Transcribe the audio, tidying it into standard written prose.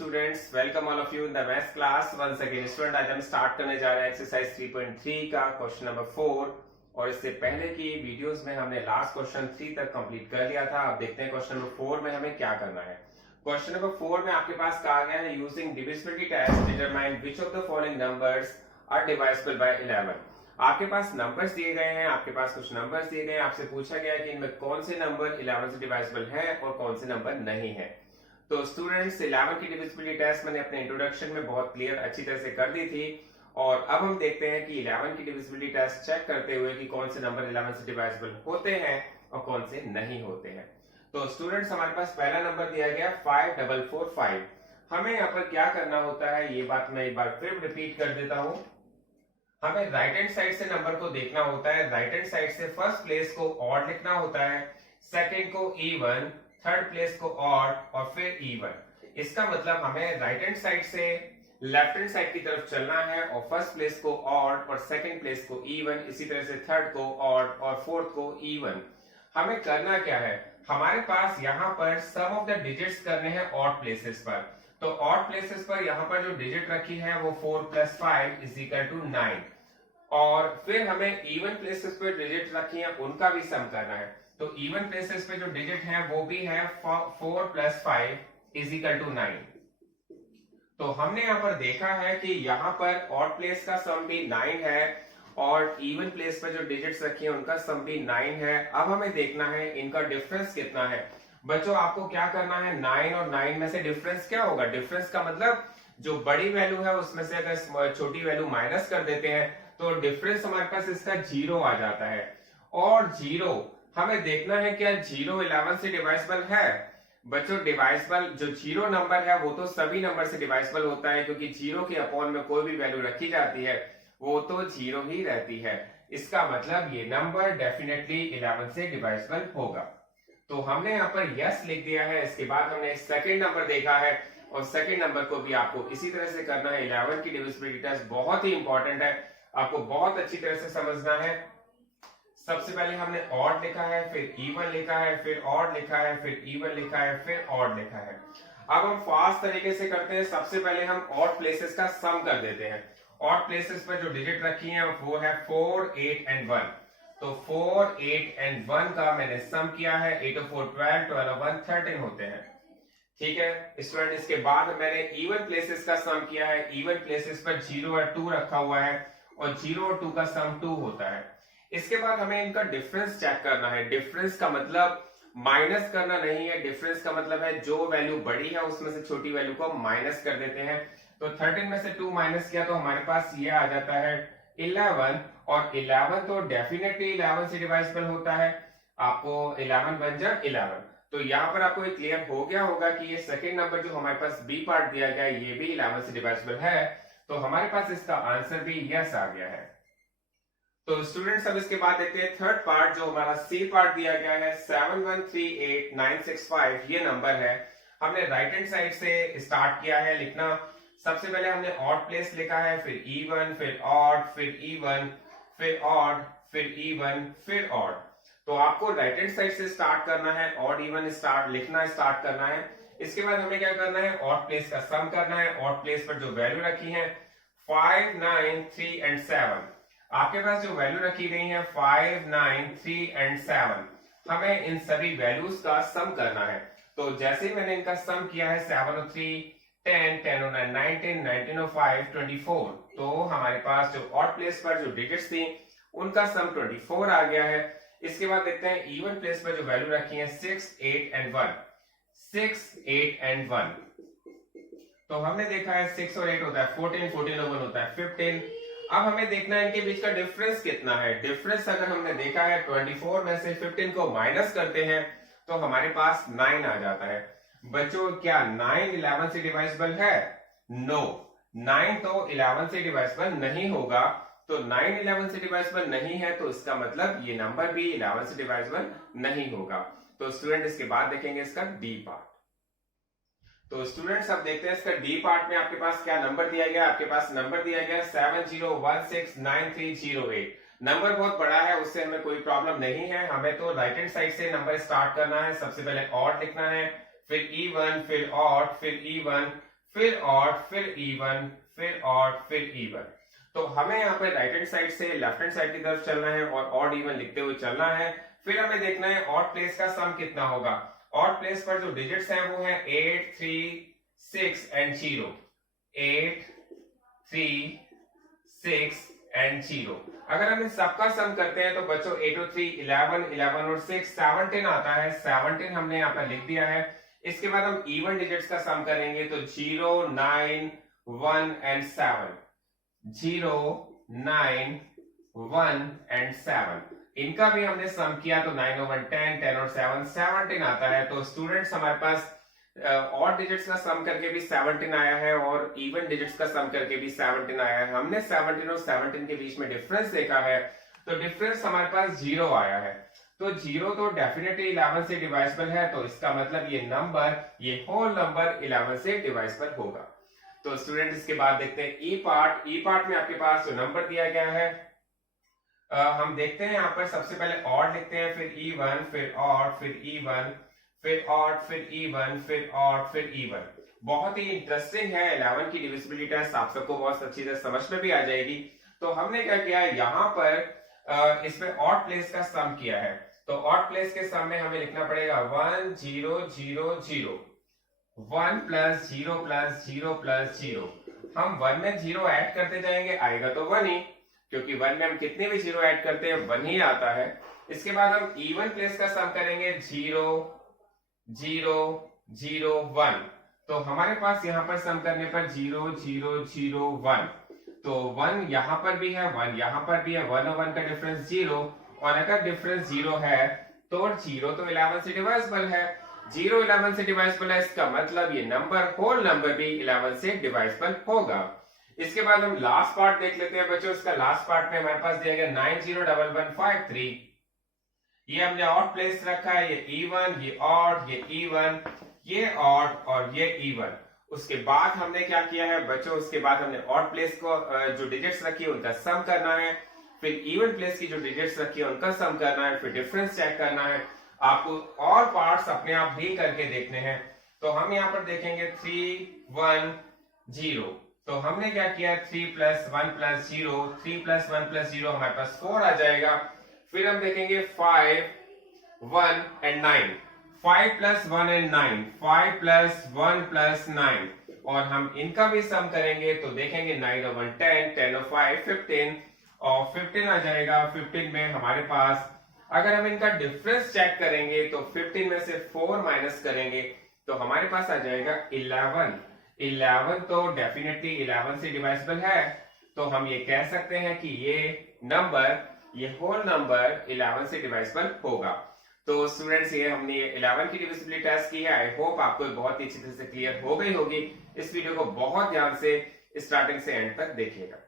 Students, welcome all of you in the maths class once again. Student, आज हम start करने जा रहे हैं एक्सरसाइज 3.3 का क्वेश्चन नंबर 4। और इससे पहले की वीडियोस में हमने लास्ट क्वेश्चन 3 तक कंप्लीट कर लिया था। अब देखते हैं क्वेश्चन नंबर 4 में हमें क्या करना है। क्वेश्चन नंबर 4 में आपके पास कहा गया है using divisibility test determine which of the following numbers are divisible by 11। आपके पास नंबर्स दिए गए हैं, आपके पास कुछ नंबर्स दिए गए हैं, आपसे पूछा गया है कि इनमें कौन से नंबर 11 से डिवाइसिबल है और कौन से नंबर नहीं है। तो स्टूडेंट्स, 11 की डिविजिबिलिटी टेस्ट मैंने अपने इंट्रोडक्शन में बहुत क्लियर अच्छी तरह से कर दी थी। और अब हम देखते हैं कि 11 की डिविजिबिलिटी टेस्ट चेक करते हुए कि कौन से नंबर 11 से डिवाइसिबल होते हैं और कौन से नहीं होते हैं। तो स्टूडेंट्स, हमारे पास पहला नंबर दिया गया 5445। हमें यहाँ पर क्या करना होता है, ये बात मैं एक बार फिर रिपीट कर देता हूं। हमें राइट हैंड साइड से नंबर को देखना होता है। राइट हैंड साइड से फर्स्ट प्लेस को ऑड लिखना होता है, सेकंड को इवन, थर्ड प्लेस को ऑड और फिर इवन। इसका मतलब हमें राइट हैंड साइड से लेफ्ट हैंड साइड की तरफ चलना है और फर्स्ट प्लेस को ऑड और सेकंड प्लेस को इवन, इसी तरह से थर्ड को ऑड और फोर्थ को इवन। हमें करना क्या है, हमारे पास यहाँ पर सम ऑफ द डिजिट्स करने हैं ऑड प्लेसेस पर। तो ऑड प्लेसेस पर यहाँ पर जो डिजिट रखी है वो 4 + 5 = 9। और फिर हमें इवन प्लेसेस पे डिजिट रखी है उनका भी सम करना है। तो इवन प्लेसेस पे जो डिजिट है वो भी है 4 + 5 = 9। तो हमने यहाँ पर देखा है कि यहाँ पर ऑड प्लेस का सम भी 9 है और इवन प्लेस पे जो डिजिट्स रखी है उनका सम भी 9 है। अब हमें देखना है इनका डिफरेंस कितना है। बच्चों, आपको क्या करना है, 9 और 9 में से डिफरेंस क्या होगा। डिफरेंस का मतलब जो बड़ी वैल्यू है उसमें से अगर छोटी वैल्यू माइनस कर देते हैं तो डिफरेंस हमारे पास इसका 0 आ जाता है। और 0 हमें देखना है क्या 0 11 से डिवाइसिबल है। बच्चों, डिवाइसिबल जो 0 नंबर है वो तो सभी नंबर से डिवाइसिबल होता है, क्योंकि 0 के अपॉन में कोई भी वैल्यू रखी जाती है वो तो 0 ही रहती है। इसका मतलब ये नंबर डेफिनेटली 11 से डिवाइसिबल होगा। तो हमने यहाँ पर यस लिख दिया है। इसके बाद हमने सेकंड नंबर देखा है और सेकंड नंबर को भी आपको इसी तरह से करना है। 11 की डिविजिबिलिटी टेस्ट बहुत ही इंपॉर्टेंट है, आपको बहुत अच्छी तरह से समझना है। सबसे पहले हमने ऑड लिखा है, फिर इवन लिखा है, फिर ऑड लिखा है, फिर इवन लिखा है, फिर ऑड लिखा है। अब हम फास्ट तरीके से करते हैं। सबसे पहले हम ऑड प्लेसेस का सम कर देते हैं। ऑड प्लेसेस पर जो डिजिट रखी है वो है 4, 8 and 1। तो 4, 8 and 1 का मैंने सम किया है। 8 और 4 12, 12 और 1 13 होते हैं। ठीक है स्टूडेंट, इसके बाद मैंने इवन प्लेसेस का सम किया है। इवन प्लेसेस पर 0 और 2 रखा हुआ है और 0 और 2 का सम 2 होता है। इसके बाद हमें इनका डिफरेंस चेक करना है। डिफरेंस का मतलब माइनस करना नहीं है, डिफरेंस का मतलब है जो वैल्यू बड़ी है उसमें से छोटी वैल्यू को माइनस कर देते हैं। तो 13 में से 2 माइनस किया तो हमारे पास ये आ जाता है 11। और 11 तो डेफिनेटली 11 से डिवाइसिबल होता है। आपको 11 बन जाए 11। तो यहाँ पर आपको ये क्लियर हो गया होगा कि ये सेकेंड नंबर जो हमारे पास बी पार्ट दिया गया है ये भी 11 से डिवाइसिबल है। तो हमारे पास इसका आंसर भी यस आ गया है। तो स्टूडेंट्स, अब इसके बाद देखते हैं थर्ड पार्ट जो हमारा सी पार्ट दिया गया है 7138965। ये नंबर है। हमने राइट हैंड साइड से स्टार्ट किया है लिखना। सबसे पहले हमने ऑड प्लेस लिखा है, फिर इवन, फिर ऑड, फिर इवन, फिर ऑड, फिर इवन, फिर ऑड। तो आपको राइट हैंड साइड से स्टार्ट करना है, ऑड इवन लिखना स्टार्ट करना है। इसके बाद हमें क्या करना है, ऑड प्लेस का सम करना है। ऑड प्लेस पर जो वैल्यू रखी है 5, 9, 3 and 7। आपके पास जो वैल्यू रखी गई है 5, 9, 3 and 7, हमें इन सभी वैल्यूज का सम करना है। तो जैसे ही मैंने इनका सम किया है 7 और 3 10, 10 और 9 19, 19 और 5 24। तो हमारे पास जो ऑड प्लेस पर जो डिजिट्स थी उनका सम 24 आ गया है। इसके बाद देखते हैं इवन प्लेस पर जो वैल्यू रखी है 6, 8 and 1। 6, 8 and 1। तो हमने देखा है 6 और 8 होता है 14, 14 और 1 होता है 15। अब हमें देखना है इनके बीच का डिफरेंस कितना है। डिफरेंस अगर हमने देखा है 24 में से 15 को माइनस करते हैं तो हमारे पास 9 आ जाता है। बच्चों, क्या 9 11 से डिवाइसिबल है? नो, 9 तो 11 से डिवाइसिबल नहीं होगा। तो 9 11 से डिवाइसिबल नहीं है तो इसका मतलब ये नंबर भी 11 से डिवाइसिबल नहीं होगा। तो स्टूडेंट, इसके बाद देखेंगे इसका डी पार्ट। तो स्टूडेंट्स, अब देखते हैं इसका डी पार्ट में आपके पास क्या नंबर दिया गया। आपके पास नंबर दिया गया 70169308। नंबर बहुत बड़ा है, उससे हमें कोई प्रॉब्लम नहीं है। हमें तो राइट हैंड साइड से नंबर स्टार्ट करना है। सबसे पहले ऑड लिखना है, फिर इवन, फिर ऑड, फिर इवन, फिर ऑड, फिर इवन, फिर ऑड, फिर इवन। तो हमें यहाँ पे राइट हैंड साइड से लेफ्ट हैंड साइड की तरफ चलना है और ऑड इवन लिखते हुए चलना है। फिर हमें देखना है ऑड प्लेस का सम कितना होगा। ऑड प्लेस पर जो डिजिट्स हैं वो है 8, 3, 6 एंड 0। 8, 3, 6 एंड 0। अगर हम इन सबका सम करते हैं तो बच्चों 8 और 3 11, 11 और 6 17 आता है। 17 हमने यहाँ पर लिख दिया है। इसके बाद हम इवन डिजिट्स का सम करेंगे तो 0, 9, 1 एंड 7। 0, 9, 1 एंड 7। इनका भी हमने सम किया तो 9 और 1 10, 10 और 7 17 आता है। तो स्टूडेंट्स हमारे पास ऑड डिजिट्स का सम करके भी 17 आया है और इवन डिजिट्स का सम करके भी 17 आया है। हमने 17 और 17 के बीच में डिफरेंस देखा है तो डिफरेंस हमारे पास 0 आया है। तो 0 तो डेफिनेटली 11 से डिवाइसिबल है, तो इसका मतलब ये नंबर, ये होल नंबर 11 से डिवाइसिबल होगा। तो स्टूडेंट इसके बाद देखते हैं ई पार्ट। ई पार्ट में आपके पास जो नंबर दिया गया है हम देखते हैं यहाँ पर सबसे पहले ऑड लिखते हैं, फिर इवन, फिर ऑड, फिर इवन, फिर ऑड, फिर इवन, फिर ऑड, फिर इवन। बहुत ही इंटरेस्टिंग है। 11 की डिविजिबिलिटी टेस्ट आप सबको बहुत अच्छी तरह समझ में भी आ जाएगी। तो हमने क्या किया है यहाँ पर इसमें ऑड प्लेस का सम किया है। तो ऑड प्लेस के सम में हमें लिखना पड़ेगा 1 0 0 0, 1 प्लस 0 प्लस 0 प्लस 0। हम 1 में 0 ऐड करते जाएंगे, आएगा तो 1 ही, क्योंकि 1 में हम कितने भी 0 ऐड करते हैं 1 ही आता है। इसके बाद हम इवन प्लेस का सम करेंगे 0 0 0 1। तो हमारे पास यहाँ पर सम करने पर 0 0 0 1। तो 1 यहाँ पर भी है, 1 यहाँ पर भी है, 1 और 1 का डिफरेंस 0। और अगर डिफरेंस 0 है तो 0 तो 11 से डिवाइसिबल है। 0 11 से डिवाइसिबल है, इसका मतलब ये नंबर, होल नंबर भी 11 से डिवाइसिबल होगा। इसके बाद हम लास्ट पार्ट देख लेते हैं बच्चों। इसका लास्ट पार्ट में हमारे पास दिया गया 901153। ये हमने ऑड प्लेस रखा है, ये इवन, ये ऑड, ये इवन, ये ऑड और ये इवन। उसके बाद हमने क्या किया है बच्चों, उसके बाद हमने ऑड प्लेस को जो डिजिट्स रखी है उनका सम करना है, फिर इवन प्लेस की जो डिजिट्स रखी है उनका सम करना है, फिर डिफरेंस चेक करना है। आपको और पार्ट्स अपने आप भी करके देखने हैं। तो हम यहाँ पर देखेंगे 3 1 0। तो हमने क्या किया, 3 प्लस 1 प्लस 0, 3 प्लस 1 प्लस 0 हमारे पास 4 आ जाएगा। फिर हम देखेंगे 5 1 and 9, 5 plus 1 and 9, 5 plus 1 plus 9। और हम इनका भी सम करेंगे तो देखेंगे 9 और 1 10, 10 और 5 15 और 15 आ जाएगा। 15 में हमारे पास अगर हम इनका डिफरेंस चेक करेंगे तो 15 में से 4 माइनस करेंगे तो हमारे पास आ जाएगा 11। 11 तो डेफिनेटली 11 से डिवाइसिबल है। तो हम ये कह सकते हैं कि ये नंबर, ये होल नंबर 11 से डिवाइसिबल होगा। तो स्टूडेंट्स ये हमने 11 की डिविजिबिलिटी टेस्ट की है। आई होप आपको बहुत ही अच्छी तरह से क्लियर हो गई होगी। इस वीडियो को बहुत ध्यान से स्टार्टिंग से एंड तक देखिएगा।